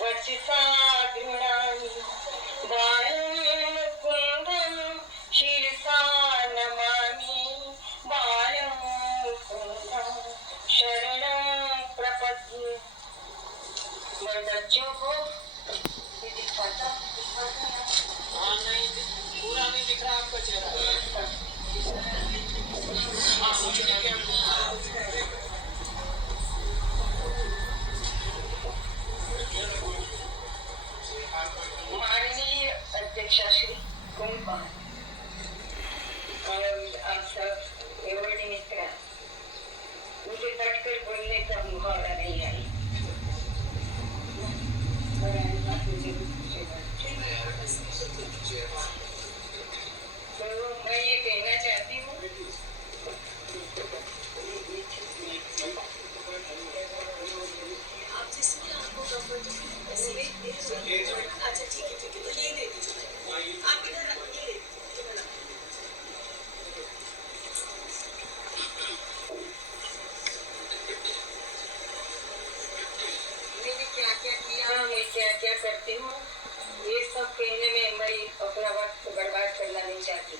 वचसा गृह्णामि बालं मुकुन्दं शिरसा नमामि बालं मुकुन्दं शरणं प्रपद्ये। मैं बच्चों को ये दिखाता हाँ नहीं पूरा नहीं दिख रहा आपका चेहरा। हाँ मुझे माननीय अध्यक्षा श्री कुंभा और आप सब एवं मित्र, मुझे डटकर बोलने का मुहावरा नहीं आई। तो मैं ये कहना चाहती हूँ आप जिसमें आपको कंफर्टेबल अच्छा ठीक है तो ये दे दीजिए आप इधर ये मैंने क्या क्या किया, मैं क्या क्या करती हूँ, ये सब कहने में मैं अपना वक्त बर्बाद करना नहीं चाहती।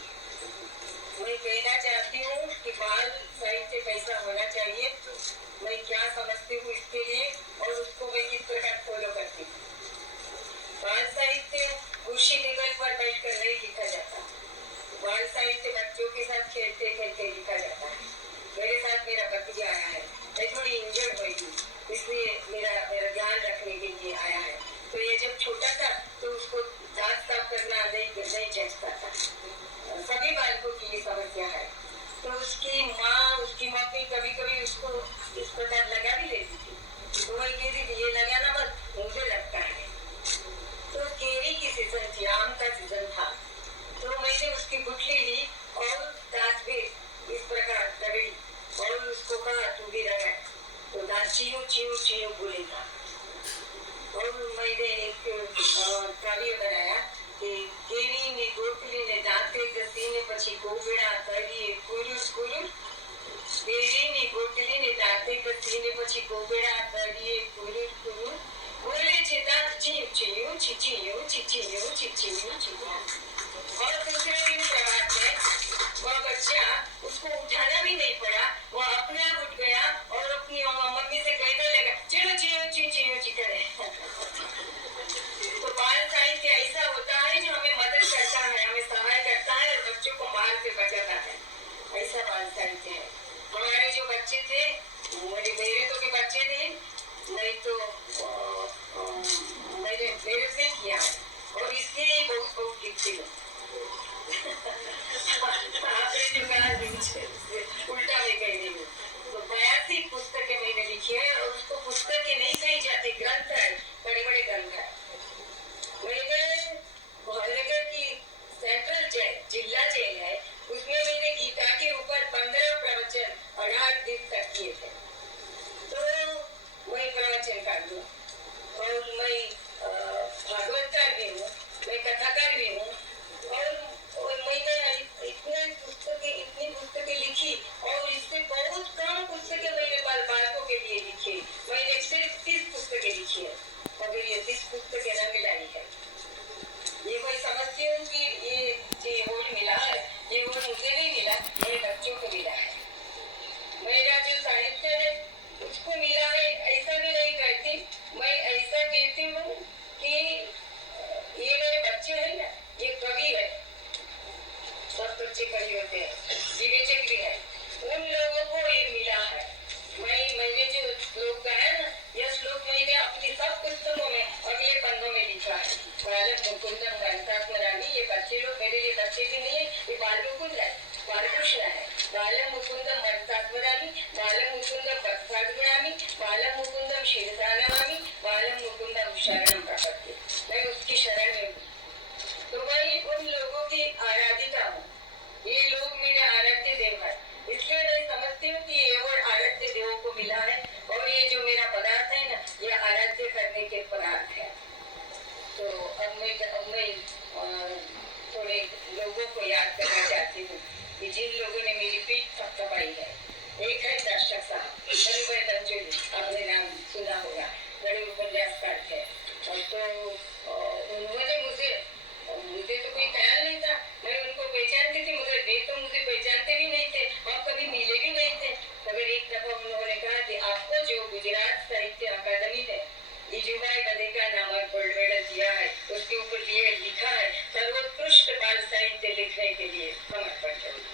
मैं कहना चाहती हूँ कि बाल साहित्य कैसा होना चाहिए, मैं क्या समझती हूँ इसके लिए और उसको मैं किस प्रकार फॉलो करती हूँ। बाल साहित्य कुर्सी टेबल पर बैठकर नहीं लिखा जाता, बाल साहित्य बच्चों के साथ खेलते खेलते लिखा जाता है। मेरे साथ मेरा पति आया है, मैं थोड़ी इंजर्ड हुई थी, इसलिए मेरा ध्यान रखने के लिए आया है। तो ये जब छोटा था तो उसको दांत साफ करना नहीं जचता था, सभी बालकों की ये समस्या है। तो उसकी मम्मी कभी कभी उसको इस प्रकार लगा भी देती थी, तो वही कहती थी ये लगाना मत, मुझे लगता है। तो केरी की सीजन थी, आम का सीजन था, तो मैंने उसकी गुठली ली और दांत भी इस प्रकार रगड़ी और उसको कहा तू भी रगड़, तो दांत चीयू चीयू चीयू बोलेगा। और मैंने एक काव्य बनाया कि केरी ने गोटली ने दांते घसीने પછી ગોબડા તરીએ કુરુર કુરુર, કેરી ની ગોટલી ને દાંતે ઘસીને પછી ગોબડા તરીએ કુરુર કુરુર, बोले છે દાંત ચીયું ચીયું ચીચીયું ચીચીયું ચીચીયું ચીચીયું। और दूसरे दिन प्रभात में वह बच्चा, उसको उठाना भी नहीं पड़ा, वो अपने आप उठ गया और अपनी मम्मी से कहने लगा चलो चियो ची चियो ची करे। तो बाल साहित्य ऐसा होता है जो हमें मदद करता है, हमें सहाय करता है और बच्चों को मार से बचाता है, ऐसा बाल साहित्य है। हमारे जो बच्चे थे, मेरे तो के बच्चे थे, नहीं तो मेरे से किया है और इसके बहुत बहुत लिखती हूँ। उल्टा मैं कह रही हूँ। तो 82 पुस्तकें मैंने लिखी है और उसको पुस्तकें नहीं कही जाती, ग्रंथ है, बड़े बड़े ग्रंथ है। मैंने भावनगर की सेंट्रल जेल, जिला जेल है, उसमें मैंने गीता के ऊपर 15 प्रवचन 18 दिन तक किए थे। तो मैं प्रवचन कर दूँ और मैं भागवतकार भी हूँ, मैं कथाकार भी हूँ और मैंने इतनी पुस्तकें लिखी और इससे बहुत कम पुस्तकें मैंने बालकों के लिए लिखी। मैंने सिर्फ 30 पुस्तकें लिखी है, मगर ये 30 पुस्तकें न मिलाई है। ये मैं समझती हूँ कि ये अवार्ड मिला है, ये अवार्ड मुझे नहीं मिला, मेरे बच्चों को मिला है। मेरा जो साहित्य है उसको मिला है, ऐसा भी नहीं कहती। मैं ऐसा कहती हूँ कि ये मेरे बच्चे हैं ना, ये कवि है, सब बच्चे कवि होते हैं, विवेचक भी है, उन लोगों को ये मिला है। मैंने जो श्लोक गाया ना, यह श्लोक मैंने अपनी सब पुस्तकों में अगले पन्नों में लिखा है। बालक मुकुंदम गणतात्मरामी, ये बच्चे लोग मेरे लिए बच्चे भी नहीं है, ये बाल मुकुंद है, बालकृष्ण है। बालक मुकुंदम गणतात्मरामी, बालक मुकुंदम भक्तात्मरामी, बालक मुकुंदम शिरसा नमामि, बालक मुकुंदम शरणम प्रपद्ये। मैं उसकी शरण में हूँ, तो मैं उन लोगों की आराधिका हूँ। ये लोग मेरे आराध्य देव है, इसलिए मैं समझती हूँ कि ये अवार्ड आराध्य देवों को मिला है और ये जो मेरा पदार्थ है ना, ये आराध्य करने के पदार्थ है। तो अब मैं थोड़े लोगों को याद करना चाहती हूँ कि जिन लोगों ने मेरी पीठ थपथपाई है। एक है दर्शक साहब, आपने नाम सुना होगा, बड़े उपन्यासकार थे। और तो उन्होंने मुझे मुझे तो कोई ख्याल नहीं था, मैं उनको पहचानती थी मगर वे तो मुझे पहचानते भी नहीं थे और कभी मिले भी नहीं थे। मगर एक दफा उन्होंने कहा कि आपको जो गुजरात साहित्य अकादमी ने गिजुभाई बदेका नामक गोल्ड मेडल दिया है उसके ऊपर ये लिखा है सर्वोत्कृष्ट बाल साहित्य लिखने के लिए समर्पण करें।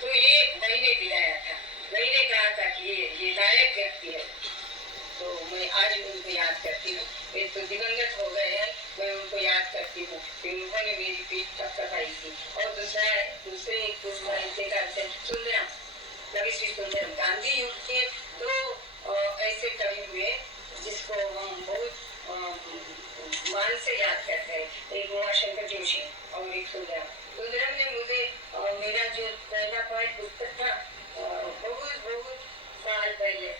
तो ये वही ने दिलाया था, वही ने कहा था कि ये लायक व्यक्ति है। तो मैं आज उनको याद करती हूँ। वे तो दिवंगत हो गए हैं, मैं उनको याद करती हूँ कि उन्होंने मेरी पीठ थपथपाई थी। और दूसरे एक साहित्यकार थे सुंदरम, कवि श्री सुंदरम। गांधी युग के दो ऐसे कवि हुए जिसको हम बहुत मान से याद करते हैं, एक उमाशंकर जोशी और एक सुंदरम। सुंदरम ने मुझे मेरा जो पहला पाठ पुस्तक था बहुत साल पहले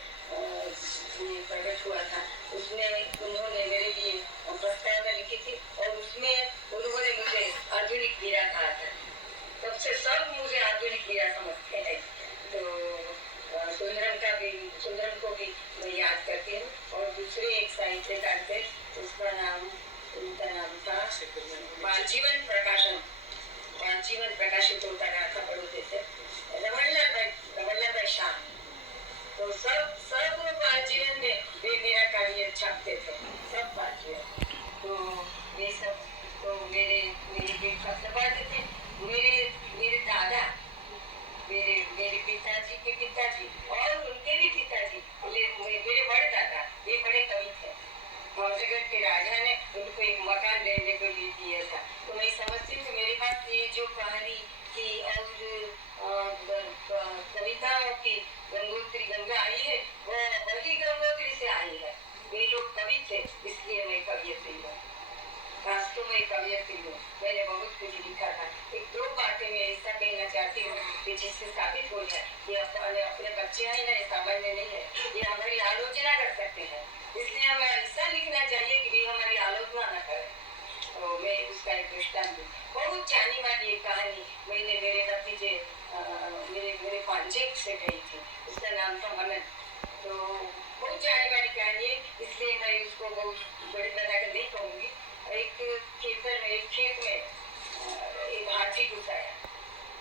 प्रकट हुआ था, उसमें उन्होंने मेरे लिए प्रस्तावना लिखी थी और उसमें उन्होंने मुझे आधुनिक वीरा कहा था। तब से सब मुझे आधुनिक वीरा समझते हैं। तो सुंदरम को भी मैं याद करती हूँ। और दूसरे एक साहित्यकार थे, उनका नाम था बालजीवन प्रकाशन, बालजीवन प्रकाशित होता रहा था बड़ोदे से, रमणलाल भाई शाह। तो सब बालजीवन में वे मेरा कार्य छापते थे, सब बालजीवन। तो वे सब तो मेरे पढ़ते थे। मेरे दादा, मेरे पिताजी के पिताजी और उनके भी पिताजी, मेरे बड़े दादा, ये बड़े कवि थे। मौजगढ़ के राजा ने उनको एक मकान लेने को लिए दिया था। तो मैं समझती हूँ मेरे पास ये जो कहानी की और कविताओं की गंगोत्री गंगा आई है वो वही गंगोत्री से आई है। वे लोग कवि थे इसलिए मैं कवियत्री हूँ, वास्तव में कवियत्री हूँ। मैंने बहुत कुछ लिखा था। एक दो बातें मैं ऐसा कहना चाहती हूँ कि जिससे साबित हो जाए कि अपने बच्चे हैं ना, ये सामान्य नहीं है, ये हमारी आलोचना कर सकते हैं, इसलिए हमें ऐसा लिखना चाहिए कि वे हमारी आलोचना न करें। तो मैं उसका एक दृष्टांत दूँ। बहुत जानी मानी एक कहानी मैंने मेरे भतीजे मेरे पांचे से कही थी, उसका नाम था मनन। तो बहुत जानी मानी कहानी है, इसलिए मैं उसको बहुत बड़ी बनाकर नहीं कहूँगी। एक खेत में एक हाथी घुस आया,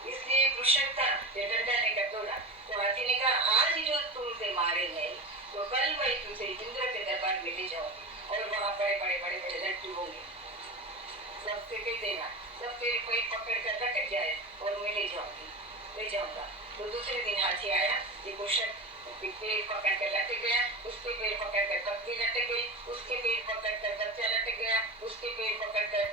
इसलिए कृषक था ये डंडा लेकर दौड़ा। तो हाथी ने कहा आज जो तुमसे मारे नहीं तो कल मैं तुझे इंद्र के दरबार में ले जाऊंगी और वहाँ बड़े लड्डू होंगे, सबसे कह देना सब तेरे पेड़ पकड़ कर लटक जाए और मैं ले जाऊंगा। तो दूसरे दिन हाथी आया, ये कृषक पेड़ पकड़ कर लटक गया, उसके पेड़ पकड़ कर बकरी लटक गई, उसके पेड़ पकड़ कर बच्चा लटक गया, उसके पेड़ पकड़ कर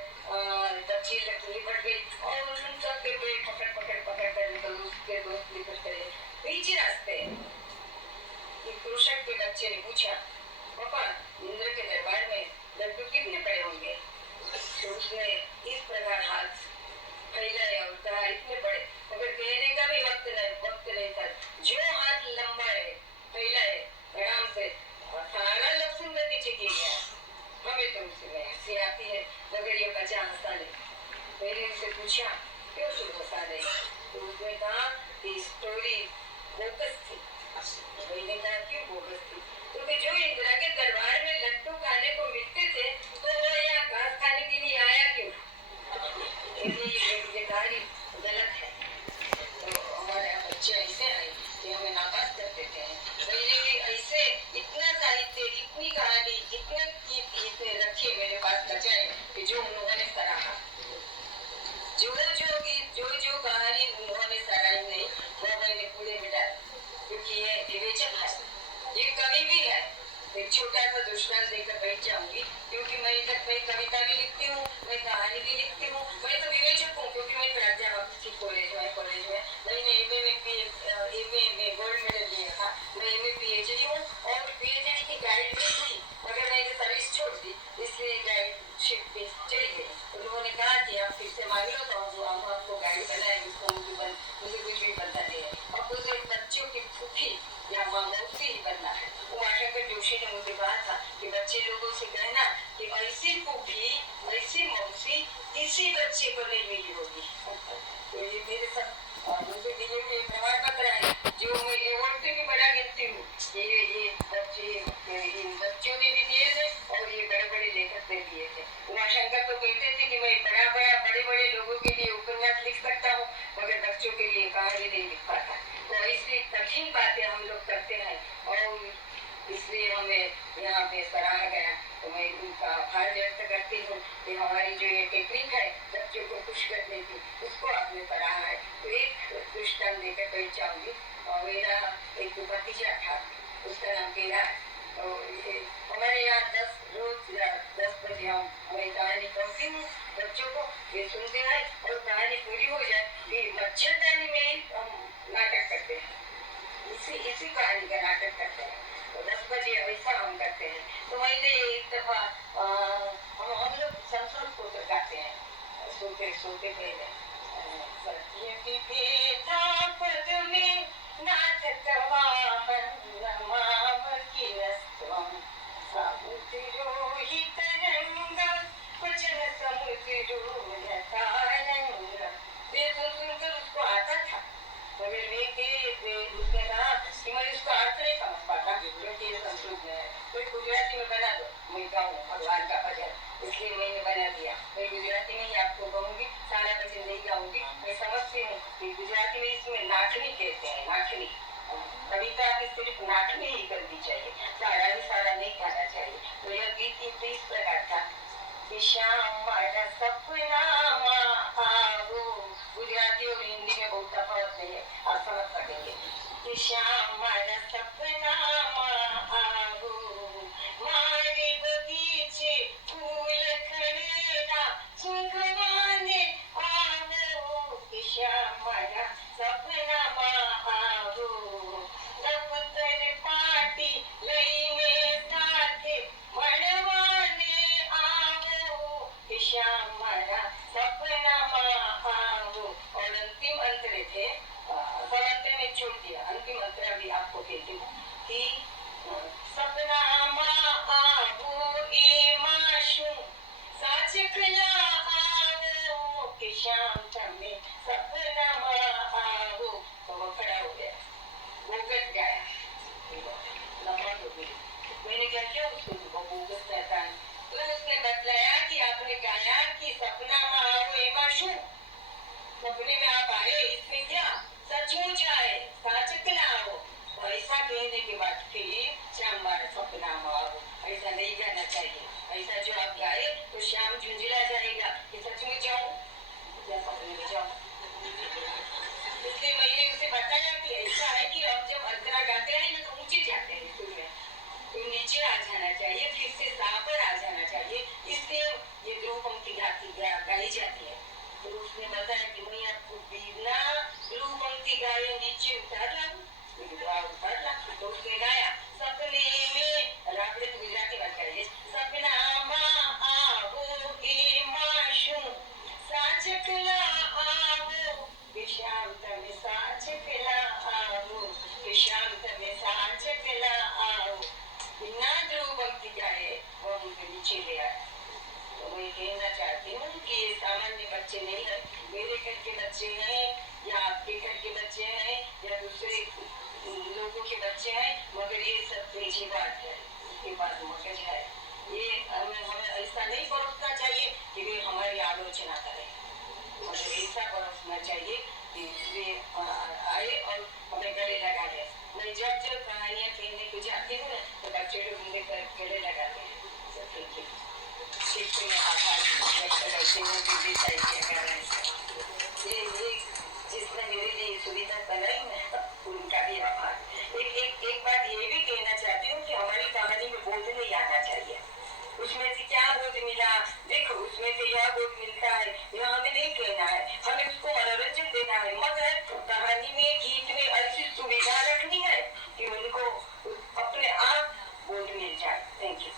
बच्ची लिपट गई और उन सबके पेड़ पकड़ कर उसके दोस्त लिपट गए। बीच रास्ते कृषक के बच्चे ने पूछा, पापा इंद्र के दरबार में लड्डू कितने पड़े होंगे? तो उसने इस प्रकार हाथ फैलाया और कहा इतने बड़े, मगर कहने का भी वक्त नहीं था। जो हाथ लंबा है फैलाए आराम से सारा लफ्ज़ में पीछे गिर गया। हमें तो उसमें हंसी आती है मगर ये बचा हंसा नहीं। मैंने उनसे पूछा क्यों तुम हंसा नहीं? तो उसने कहा कि स्टोरी बोगस थी। मैंने कहा क्यों बोगस थी? क्योंकि जो इंदिरा के दरबार में लड्डू खाने को मिलते थे तो वो यहाँ घास खाने के लिए आया क्यों? ये कहानी गलत है। तो हमारे यहाँ बच्चे ऐसे आए कि हमें नापास कर देते हैं। मैंने भी ऐसे इतना साहित्य, इतनी कहानी, इतने गीत रखे मेरे पास बचाए कि जो उन्होंने सराहा, जो कहानी उन्होंने सराही नहीं वो मैंने पूरे में डाली, क्योंकि ये विवेचन है, ये कवि भी है। एक छोटा सा दृष्टांत देकर बैठ जाऊंगी क्योंकि मैं कविता भी लिखती हूँ, मैं कहानी भी लिखती हूँ, मैं तो विवेचक हूँ क्योंकि मैं प्राध्यापक थी कॉलेज में मैंने एमए में गोल्ड मेडल लिया था। मैं एमए पीएचडी हूँ और पीएचडी की गाइड भी थी मगर मैंने सर्विस छोड़ दी, इसलिए गाइडशिप पे चली गई। उन्होंने कहा कि आप फिर से मांग लो तो हम आपको गाइड बनाएंगे, मुझे कुछ भी बनता नहीं है, अब मुझे बच्चों की फूफी या मौसी ही बनना है। उमाशंकर जोशी ने मुझे कहा था कि बच्चे लोगों से कहना कि ऐसी फूफी ऐसी मौसी किसी बच्चे को नहीं मिली होगी। तो ये मेरे साथ मुझे दिए हुए प्रमाण पत्र है जो मैं अवार्ड से भी बड़ा गिनती हूँ। ये बच्चों ने भी दिए थे चाहती हूँ कि हमारी जो ये टेक्निक है बच्चों को खुश करने की, उसको आपने पढ़ा है। तो एक दृष्टांत देकर कही चाहूँगी। मेरा एक भतीजा था, उसका नाम केला। हमारे यहाँ 10 बजे हमें कहानी पढ़ती हूँ बच्चों को, ये सुनते हैं और कहानी पूरी हो जाए कि मच्छरदानी में ही हम नाटक करते हैं, इसी कहानी का नाटक करते हैं। तो 10 बजे वैसा हम करते हैं। तो मैंने एक दफा हम लोग संस्कृत स्तोत्र गाते हैं, सोते सोते पहले पद में नाटक सुनकर उसको आता था, मगर उसने कहा कि मैं इसका अर्थ नहीं समझ पाता क्योंकि ये संस्कृत में है, तो गुजराती में बना दो, मैं गाऊँ भगवान का भजन। इसलिए मैंने बना दिया। मैं गुजराती में ही आपको कहूँगी, सारा भजन नहीं गाऊंगी। मैं समझती हूँ कि गुजराती में इसमें नाचनी कहते हैं, नाचनी। कविता की सिर्फ नाचनी ही करनी चाहिए, सारा नहीं गाना चाहिए। तो यह गीत इस प्रकार था कि श्याम मारा सपना आओ। गुजराती और हिंदी में बहुत तफावत नहीं है, आप समझ सकेंगे कि श्याम मारा सपना आओ, मारे बगीचे फूल खिलेगा, सुखवाने आओ। कि श्याम मारा सपना आओ, दफ्तर पार्टी लईने साथे મળવાને आओ। कि श्याम मारा सपना आओ। और अंतिम अंतर थे, अंतर में छोड़ दिया, अंतिम अंतर अभी आपको कहती हूँ कि सपना आओ ए माशू साच कला आओ। कि श्याम तमे सपना आओ। तो वो खड़ा हो गया, बोगस गाया, लंबा हो गया। मैंने क्या किया, उसको बोगस कहता है। तो उसने बतलाया कि आपने गाया कि सपना में आओ ए माशू, सपने में आप आए, इसमें क्या सचमुच आए, साचकला आओ। और ऐसा कहने के बाद फिर श्याम मारा सपना में आओ, ऐसा नहीं गाना चाहिए। ऐसा जो आप गाए तो श्याम झुंझला जाएगा कि सचमुच जाऊं या सपने में जाऊं। इसलिए मैंने उसे बताया कि ऐसा है कि अब जब अंतरा गाते हैं ना तो ऊंचे जाते हैं सुर में, तो नीचे आ जाना चाहिए, फिर से सा पर आ जाना चाहिए। इसलिए ये दो पंक्ति गाई जाती है। तो उसने बताया कि मैं आपको बिना दो पंक्ति गाए नीचे उतार लाऊं, उतार ला। तो उसने गाया सपने में, आपने तो गुजराती बात करिए, सपना मा आओ ए माशू साचकला आओ। कि श्याम तमे साचकला आओ, कि श्याम तमे साचकला आओ। बिना ध्रुव भक्ति गाए वो उनके नीचे ले आए। तो मैं कहना चाहती हूँ कि ये सामान्य बच्चे नहीं है, मेरे घर के बच्चे हैं या आपके घर के बच्चे हैं या दूसरे लोगों के बच्चे हैं, मगर ये सब भेजी बात है, इसके बाद मगज है। ये हमें ऐसा नहीं परोसना चाहिए कि वे हमारी आलोचना करें, मगर ऐसा परोसना चाहिए कि वे आए और हमें गले लगा दे। मैं जब कहानियाँ कहने को जाती हूँ तो बच्चे लोग मुझे गले लगाते हैं। जिसने मेरे लिए सुविधा बनाई ना उनका भी आभार। एक बात ये भी कहना चाहती हूँ कि हमारी कहानी में बोध नहीं आना चाहिए। उसमें से क्या बोध मिला, देखो उसमें से यह बोध मिलता है, यह हमें नहीं कहना है, हमें उसको मनोरंजन देना है। मगर कहानी में गीत में ऐसी सुविधा रखनी है कि उनको अपने आप बोध मिल जाए। Thank you.